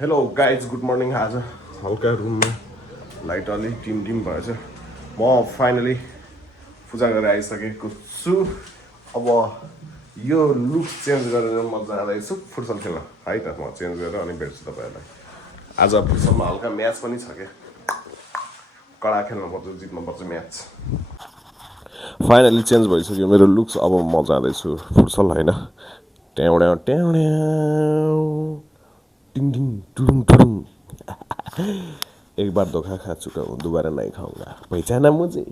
Hello guys good morning. आज हल्का रुममा लाइट अलिक टिम भएछ। म फाइनली पूजा गरेर आइसकेको छु। अब यो लुक चेन्ज गरेर म जाँदैछु फुटबल खेल्न है त। म चेन्ज गरेर अनि भेट्छु तपाईँहरूलाई। आज फुटबलमा हल्का म्याच पनि छ क्या, कडा खेल्नुपर्छ, जित्नुपर्छ म्याच। फाइनली चेन्ज भइसक्यो मेरो लुक्स। अब म जाँदैछु फुटबल होइन। ट्याउड्याउ ट्याउड्याउ टिङ टिङ टुडुङ टुडुङ। एक बार धोखा खा चुका हूँ, दोबारा नहीं खाऊंगा, पहिचाना मुझे।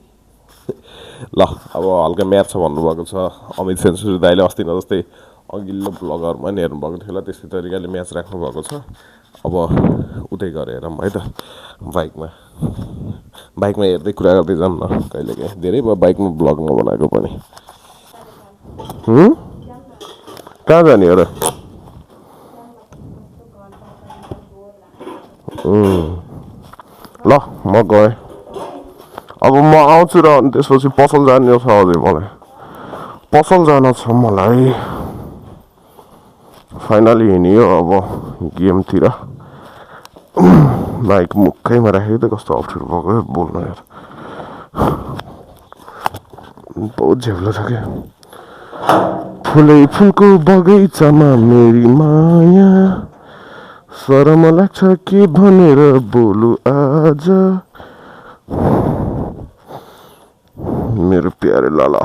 ल अब हल्का म्याच छ भन्नुभएको छ अमित सेन्सुरी दाइले। अस्ति न जस्तै अघिल्लो ब्लगरमा नि हेर्नुभएको थियो होला, त्यस्तै तरिकाले म्याच राख्नुभएको छ। अब उतै गएर हेरौँ है त। बाइकमा हेर्दै कुरा गर्दै जाऊँ न कहिले काहीँ। धेरै भयो बाइकमा ब्लग नबनाएको पनि। कहाँ जाने हो र? ल म गएँ। अब म आउँछु र अनि त्यसपछि पसल जाने छ। अझै मलाई पसल जान छ। मलाई फाइनली हिँड्यो अब गेमतिर। बाइक मुखैमा राखेको त कस्तो अप्ठ्यारो भएको बोल्न यार। बहुत झेप्लो छ क्या। फुलै फुलको बगैँचामा मेरी माया, शरम लाग्छ के भनेर बोलु आज मेरो प्यारे लाला।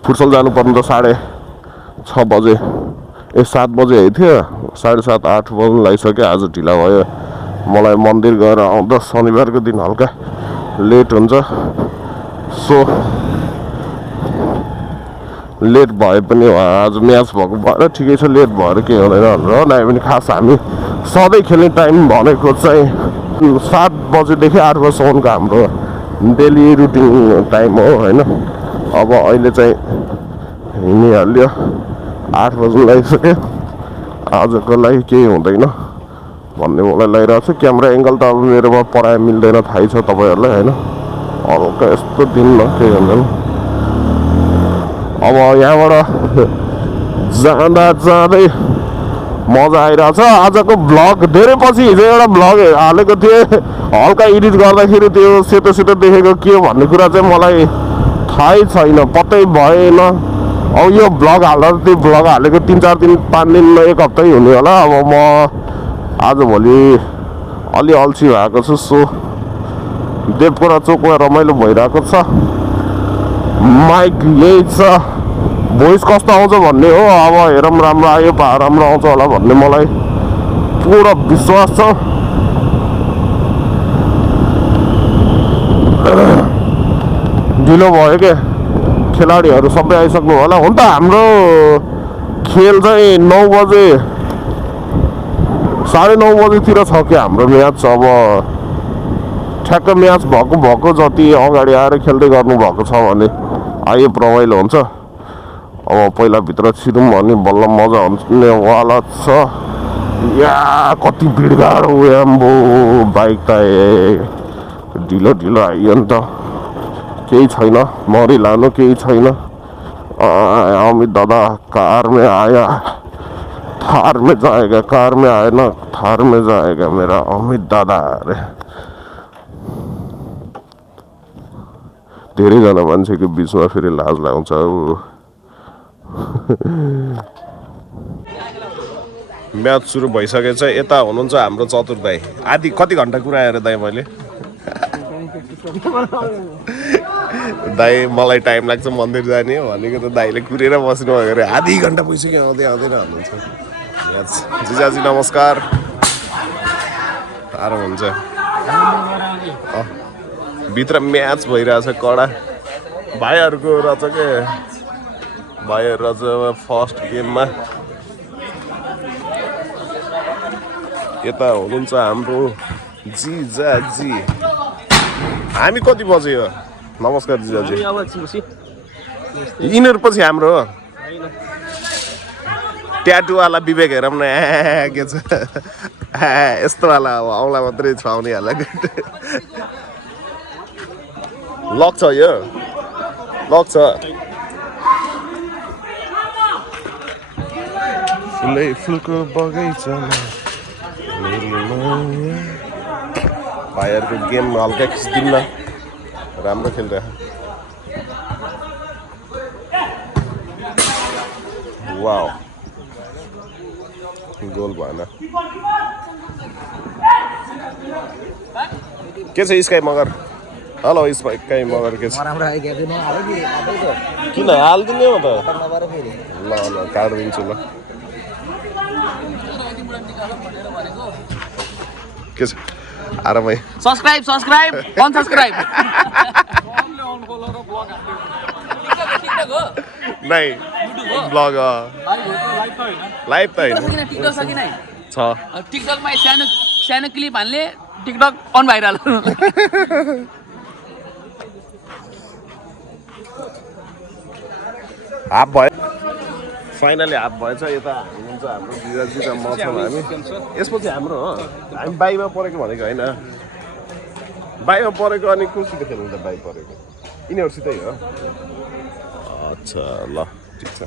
फुटसल जानु पर्ने त 6:30 बजे 7 बजे है थियो। 7:30 8 बज्नु लागिसक्यो। आज ढिला भयो। मलाई मन्दिर गएर आउँदा शनिबारको दिन हल्का लेट हुन्छ। सो लेट भए पनि आज म्याच भएको भएर ठिकै छ। लेट भएर केही हुँदैन भनेर नआए पनि खास हामी सधैँ खेल्ने टाइम भनेको चाहिँ 7 बजेदेखि 8 बजीसम्मको हाम्रो डेली रुटिन टाइम हो होइन। अब अहिले चाहिँ हिँडिहाल्यो। 8 बज्नु लागिसक्यो। आजको लागि केही हुँदैन भन्ने मलाई लागिरहेको छ। क्यामेरा एङ्गल त अब मेरोमा पढाइ मिल्दैन, थाहै छ तपाईँहरूलाई होइन। हल्का यस्तो दिनमा केही हुँदैन। अब यहाँबाट जाँदा जाँदै मजा आइरहेछ। आजको भ्लग धेरै पछि हिजो एउटा भ्लग हालेको थिएँ। हल्का एडिट गर्दाखेरि त्यो सेतो सेतो देखेको के हो भन्ने कुरा चाहिँ मलाई थाहै छैन, पत्तै भएन। अब यो भ्लग हाल्दा त्यो भ्लग हालेको 3-4 दिन 5 दिन 1 हप्तै हुने होला। अब म आजभोलि अलि अल्छी भएको छु। सो देवकोरा चोकमा रमाइलो भइरहेको छ। माइक यही छ। भोइस कस्तो आउँछ भन्ने हो। अब हेरौँ राम्रो आयो राम्रो आउँछ होला भन्ने मलाई पुरा विश्वास छ। ढिलो भयो क्या। खेलाडीहरू सबै आइसक्नु होला। हुन त हाम्रो खेल चाहिँ 9 बजे 9:30 बजेतिर छ क्या हाम्रो म्याच। अब ठ्याक्क म्याच भएको जति अगाडि आएर खेल्दै गर्नुभएको छ भने आयो रमाइलो हुन्छ। अब पहिला भित्र छिरौँ भने बल्ल मजा हुनेवाला छ। या कति भिडभाड हो आम्बो। बाइक त ढिलो आइयो नि त। केही छैन, मरि लानु केही छैन। अमित दादा कार में आया, थार में जाएगा, कार में आए ना थार में जाएगा मेरा अमित दादा। अरे धेरैजना मान्छेको बिचमा फेरि लाज लगाउँछ। म्याच सुरु भइसकेछ। यता हुनुहुन्छ हाम्रो चतुर दाई। आधी कति घन्टा कुरा आएर दाई मैले दाई मलाई टाइम लाग्छ मन्दिर जाने हो भनेको त दाईले कुरेर बस्नु अरे आधी घन्टा भइसक्यो आउँदैन भन्नुहुन्छ। म्याच जिजाजी नमस्कार। साह्रो हुन्छ। भित्र म्याच भइरहेछ कडा। भाइहरूको रहेछ के, भाइहरू रहेछ फर्स्ट गेममा। यता हुनुहुन्छ हाम्रो जिजाजी। हामी कति बजे हो? नमस्कार जिजाजी। यिनीहरू पछि हाम्रो हो ट्याटुवाला विवेक हेरौँ न। के छ यस्तोवाला अब औँला मात्रै छाउने होला। लक छ यो, लक छ। फुलै फुलको बगैँचामा भाइहरूको गेम हल्का खिच्दिउँ न राम्रो खेलिरहेको वाउ गोल भएन के छ sky Magar hello sky Magar के छ किन हालिदिने हो त ल ल काटिदिन्छु ल के छ आराम भाइ सब्सक्राइब अनसब्सक्राइब नै ब्लग लाइभ त होइन टिकटक छ कि नै छ टिकटकमा सानो क्लिप हाल्ने टिकटक अन भाइरल हाफ भयो फाइनली हाफ भएछ यता हुन्छ हाम्रो जिजाजी र म छौँ हामी यसपछि हाम्रो हो हामी बाइकमा परेको भनेको होइन बाइकमा परेको अनि कोसित खेल्नु त बाइक परेको यिनीहरूसितै हो अच्छा ल ठिक छ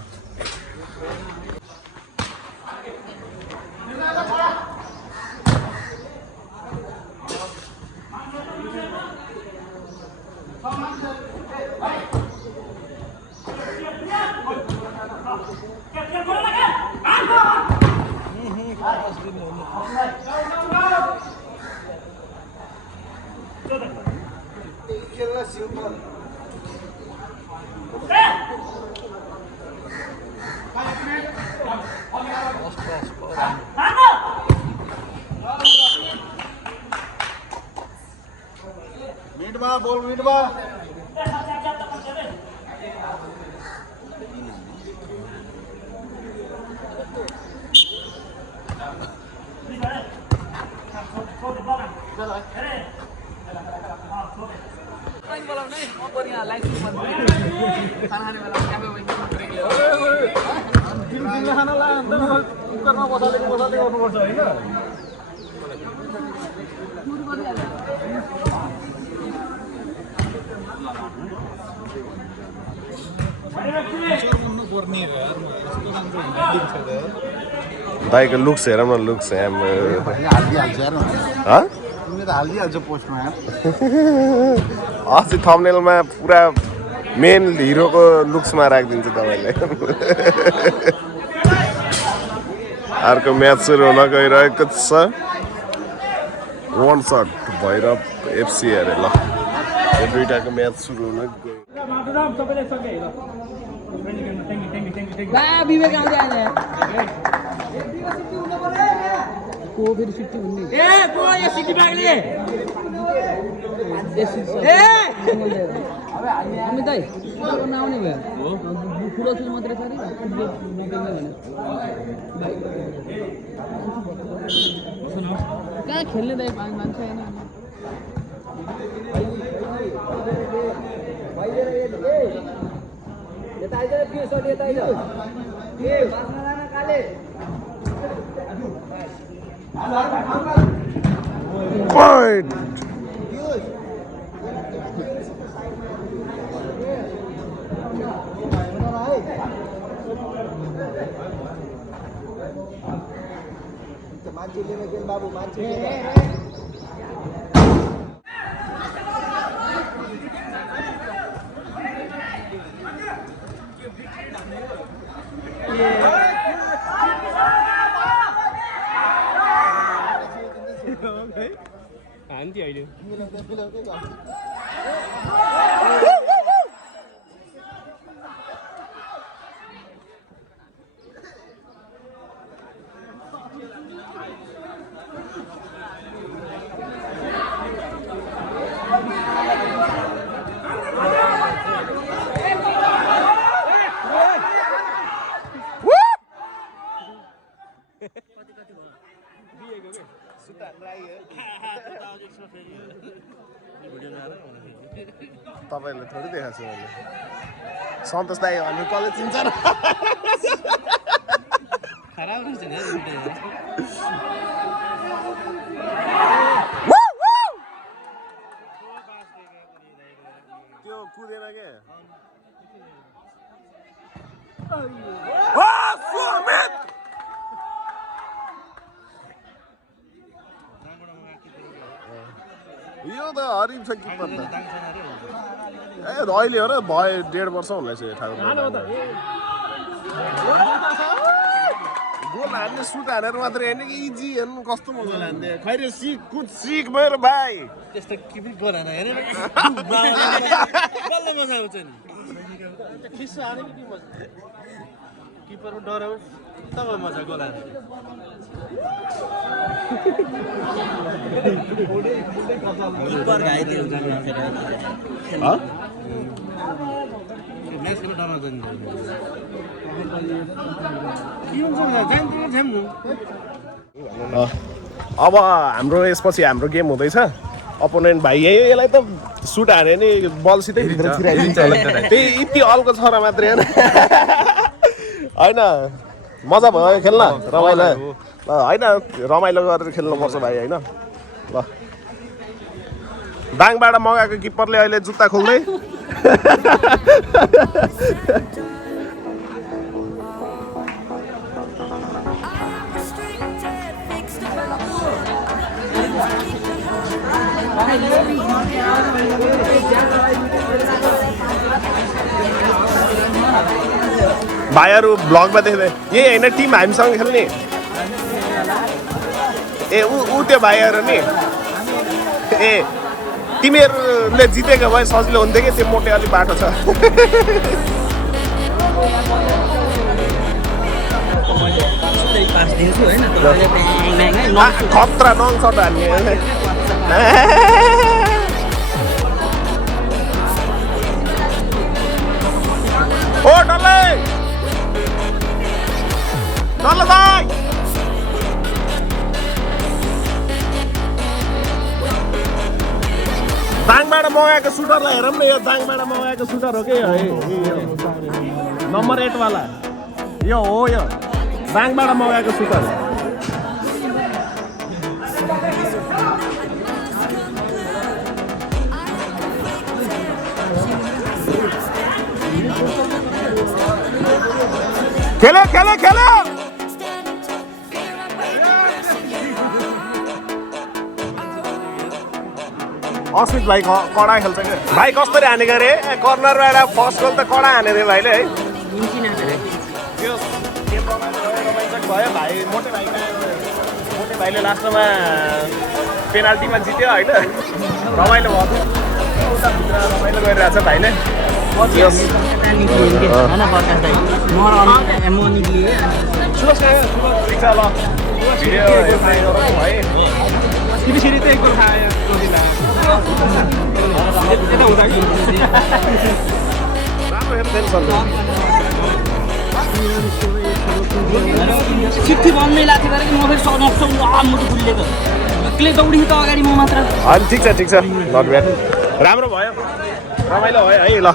मिडमा गर्नुपर्छ होइन दाइको लुक्स हेरौँ न लुक्स हालिदिइहाल्छ पोस्टमा अस्ति थम्बनेलमा पुरा मेन हिरोको लुक्समा राखिदिन्छ तपाईँले अर्को म्याच सुरु हुन गइरहेको छ वान सर्ट भैरव एफसी अरे ल यो दुईटाको म्याच सुरु हुन गयो कहाँ खेल्ने दाइ मान्छे होइन Point. बाबू मान्छे Anti अहिले तपाईँले थोरै देखाएको छु मैले सन्तोष दाइ भन्ने कसले चिन्छ र खराब रहेछ नि त्यो कुदेन के त हरिम छ किपर त ए अहिले हो र भयो 1.5 वर्ष हुँदैछ ठाकुर गोल हान्ने सुट हानेर मात्रै होइन कि इजी हेर्नु कस्तो मजा लाग्ने खैरे सिक मेरो भाइ त्यस्तो किपी गोल हान हेरेर बल्ल मजा आउँछ नि खिस्सा हाने कि मजा किपरमा डराओस् तब मजा गोल हाने किपर घाइते हुन्छ नि म्याचमा डराउँछ नि अब हाम्रो यसपछि हाम्रो गेम हुँदैछ अपोनेन्ट भाइ यसलाई त सुट हाने नि बलसितै भित्र छिराइदिन्छ त्यही यति अल्को छ र मात्रै होइन मजा भयो खेल्न रमाइलो होइन रमाइलो गरेर खेल्नुपर्छ भाइ होइन ल दाङबाट मगाएको किपरले अहिले जुत्ता खोल्दै भाइहरू ब्लगमा देख्दै यही होइन टिम हामीसँग खेल्ने ए ऊ त्यो भाइहरू नि ए तिमीहरूले जितेको भए सजिलो हुन्थ्यो कि त्यो मोटे अलिक बाटो छ खतरा नङ सर्ट हान्ने ओ डल्लै डल्लै भाइ दाङबाट मगाएको सुटरलाई हेरौँ न यो दाङबाट मगाएको सुटर हो कि नम्बर 8 वाला यो हो यो दाङबाट मगाएको सुटर खेले खेले खेले अस्मित भाइ कडा खेल्छ क्या भाइ कसरी हानेको अरे कर्नरबाट फर्स्ट गोल त कडा हाने रे भाइले है त्यो रोमाञ्चक भयो भाइ मोटे भाइले लास्टमा पेनाल्टीमा जित्यो होइन रमाइलो भयो रमाइलो गरिरहेको छ भाइले चिट्ठी बन्दै लाथी गरेर म फेरि सक्छु मुटु फुलिएको एक्लै दौडिनु त अगाडि म मात्र ठिक छ नट ब्याड राम्रो भयो रमाइलो भयो है ल